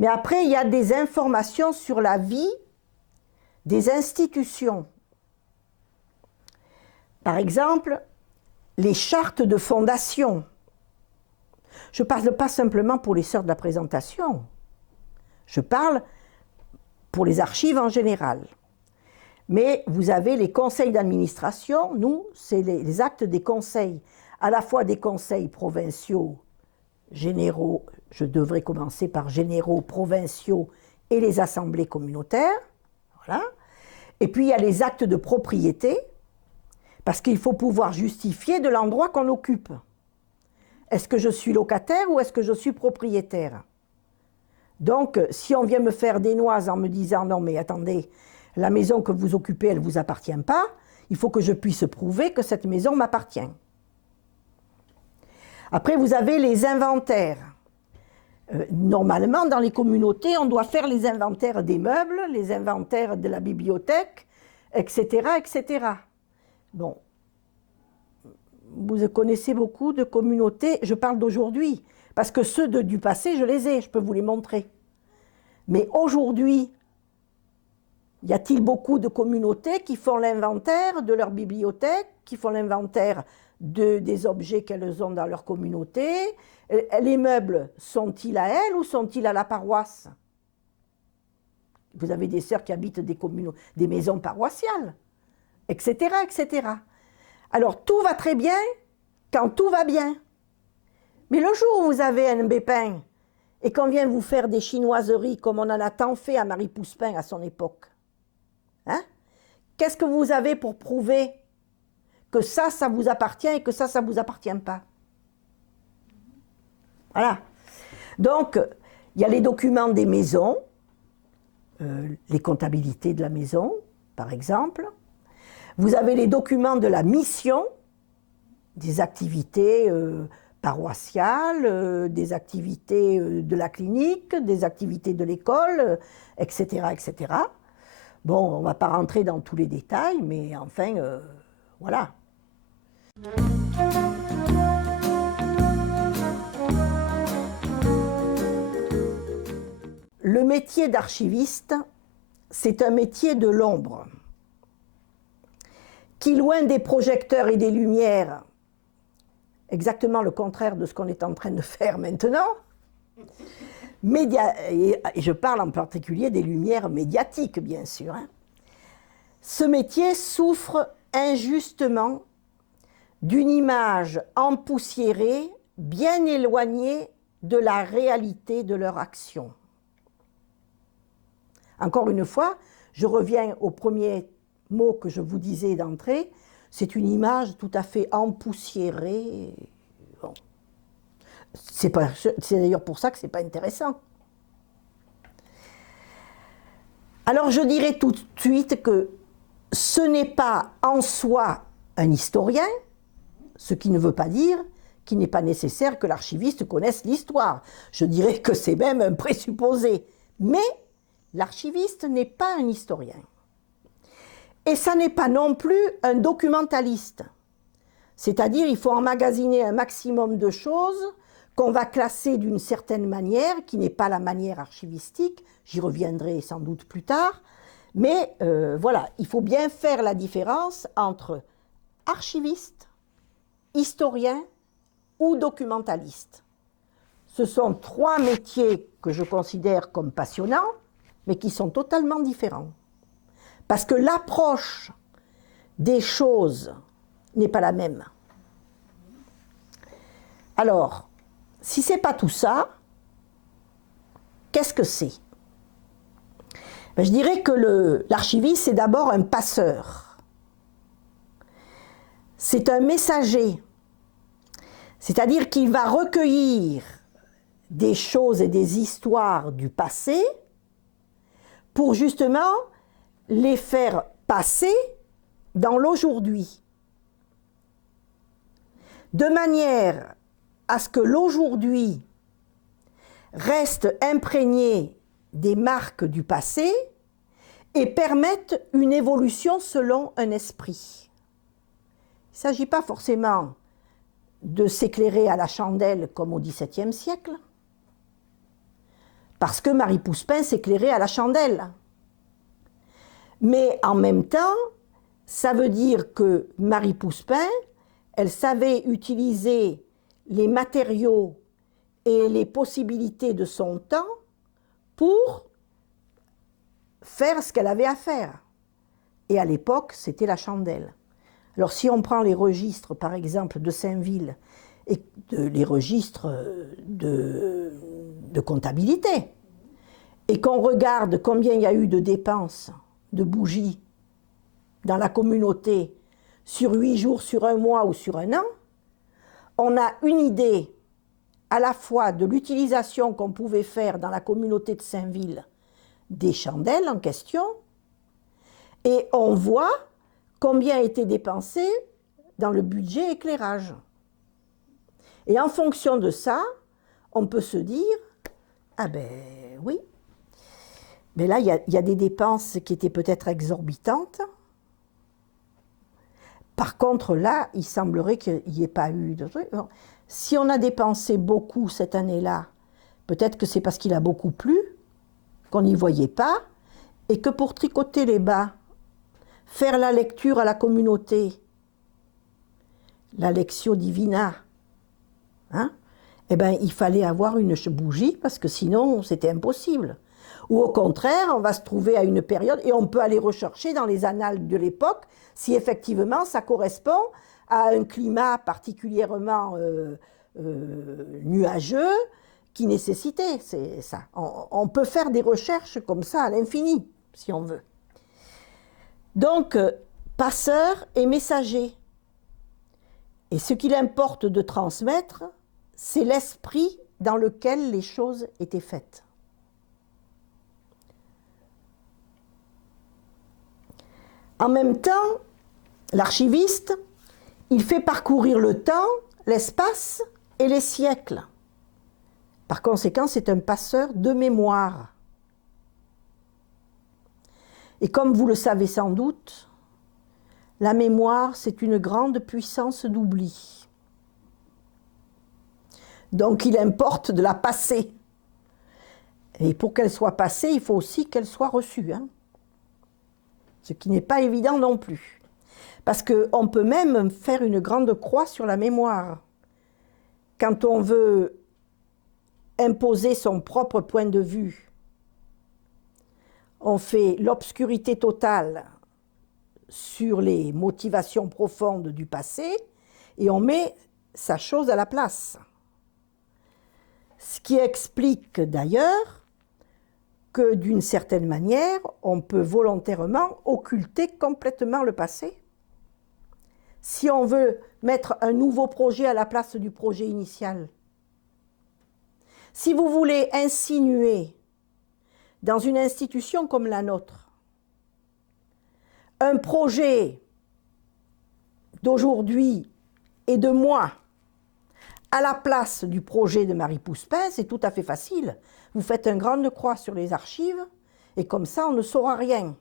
Mais après, il y a des informations sur la vie des institutions. Par exemple, les chartes de fondation. Je ne parle pas simplement pour les sœurs de la présentation. Je parle pour les archives en général. Mais vous avez les conseils d'administration. Nous, c'est les actes des conseils, à la fois des conseils provinciaux, généraux, je devrais commencer par généraux, provinciaux et les assemblées communautaires. Voilà. Et puis il y a les actes de propriété, parce qu'il faut pouvoir justifier de l'endroit qu'on occupe. Est-ce que je suis locataire ou est-ce que je suis propriétaire? Donc, si on vient me faire des noises en me disant « Non, mais attendez, la maison que vous occupez, elle ne vous appartient pas, il faut que je puisse prouver que cette maison m'appartient. » Après, vous avez les inventaires. Normalement, dans les communautés, on doit faire les inventaires des meubles, les inventaires de la bibliothèque, etc., etc. Bon, vous connaissez beaucoup de communautés, je parle d'aujourd'hui, parce que ceux du passé, je les ai, je peux vous les montrer. Mais aujourd'hui, y a-t-il beaucoup de communautés qui font l'inventaire de leur bibliothèque, qui font l'inventaire des objets qu'elles ont dans leur communauté? Les meubles, sont-ils à elles ou sont-ils à la paroisse? Vous avez des sœurs qui habitent des maisons paroissiales, etc., etc. Alors, tout va très bien quand tout va bien. Mais le jour où vous avez un bépin et qu'on vient vous faire des chinoiseries comme on en a tant fait à Marie Pouspin à son époque, hein? Qu'est-ce que vous avez pour prouver que ça vous appartient et que ça vous appartient pas? Voilà. Donc, il y a les documents des maisons, les comptabilités de la maison, par exemple. Vous avez les documents de la mission, des activités paroissiales, des activités de la clinique, des activités de l'école, etc., etc. Bon, on ne va pas rentrer dans tous les détails, mais enfin, voilà. Le métier d'archiviste, c'est un métier de l'ombre, qui, loin des projecteurs et des lumières, exactement le contraire de ce qu'on est en train de faire maintenant, et je parle en particulier des lumières médiatiques, bien sûr, hein. Ce métier souffre injustement d'une image empoussiérée, bien éloignée de la réalité de leur action. Encore une fois, je reviens au premier mot que je vous disais d'entrée, c'est une image tout à fait empoussiérée. Bon. C'est d'ailleurs pour ça que ce n'est pas intéressant. Alors je dirais tout de suite que ce n'est pas en soi un historien, ce qui ne veut pas dire qu'il n'est pas nécessaire que l'archiviste connaisse l'histoire. Je dirais que c'est même un présupposé. Mais l'archiviste n'est pas un historien. Et ça n'est pas non plus un documentaliste. C'est-à-dire il faut emmagasiner un maximum de choses qu'on va classer d'une certaine manière, qui n'est pas la manière archivistique, j'y reviendrai sans doute plus tard, mais voilà, il faut bien faire la différence entre archiviste, historien ou documentaliste. Ce sont trois métiers que je considère comme passionnants, mais qui sont totalement différents. Parce que l'approche des choses n'est pas la même. Alors, si ce n'est pas tout ça, qu'est-ce que c'est? Ben, je dirais que l'archiviste, c'est d'abord un passeur. C'est un messager. C'est-à-dire qu'il va recueillir des choses et des histoires du passé pour justement les faire passer dans l'aujourd'hui. De manière à ce que l'aujourd'hui reste imprégné des marques du passé et permette une évolution selon un esprit. Il ne s'agit pas forcément de s'éclairer à la chandelle comme au XVIIe siècle. parce que Marie Pouspin s'éclairait à la chandelle. Mais en même temps, ça veut dire que Marie Pouspin, elle savait utiliser les matériaux et les possibilités de son temps pour faire ce qu'elle avait à faire. Et à l'époque, c'était la chandelle. Alors si on prend les registres, par exemple, de Saint-Ville, et les registres de comptabilité, et qu'on regarde combien il y a eu de dépenses de bougies dans la communauté sur 8 jours, sur un mois ou sur un an, on a une idée à la fois de l'utilisation qu'on pouvait faire dans la communauté de Saint-Ville des chandelles en question, et on voit combien a été dépensé dans le budget éclairage. Et en fonction de ça, on peut se dire, ah ben oui, mais là il y a des dépenses qui étaient peut-être exorbitantes. Par contre là, il semblerait qu'il n'y ait pas eu de truc. Si on a dépensé beaucoup cette année-là, peut-être que c'est parce qu'il a beaucoup plu, qu'on n'y voyait pas, et que pour tricoter les bas, faire la lecture à la communauté, la Lectio Divina, hein, eh ben, il fallait avoir une bougie, parce que sinon c'était impossible. Ou au contraire, on va se trouver à une période, et on peut aller rechercher dans les annales de l'époque, si effectivement ça correspond à un climat particulièrement nuageux, qui nécessitait, c'est ça. On peut faire des recherches comme ça à l'infini, si on veut. Donc, passeur et messager. Et ce qu'il importe de transmettre, c'est l'esprit dans lequel les choses étaient faites. En même temps, l'archiviste, il fait parcourir le temps, l'espace et les siècles. Par conséquent, c'est un passeur de mémoire. Et comme vous le savez sans doute, la mémoire, c'est une grande puissance d'oubli. Donc il importe de la passer. Et pour qu'elle soit passée, il faut aussi qu'elle soit reçue. Hein. Ce qui n'est pas évident non plus. Parce qu'on peut même faire une grande croix sur la mémoire. Quand on veut imposer son propre point de vue, on fait l'obscurité totale sur les motivations profondes du passé et on met sa chose à la place. Ce qui explique d'ailleurs que d'une certaine manière, on peut volontairement occulter complètement le passé. Si on veut mettre un nouveau projet à la place du projet initial, si vous voulez insinuer dans une institution comme la nôtre un projet d'aujourd'hui et de moi à la place du projet de Marie Pouspin, c'est tout à fait facile. Vous faites une grande croix sur les archives et comme ça on ne saura rien.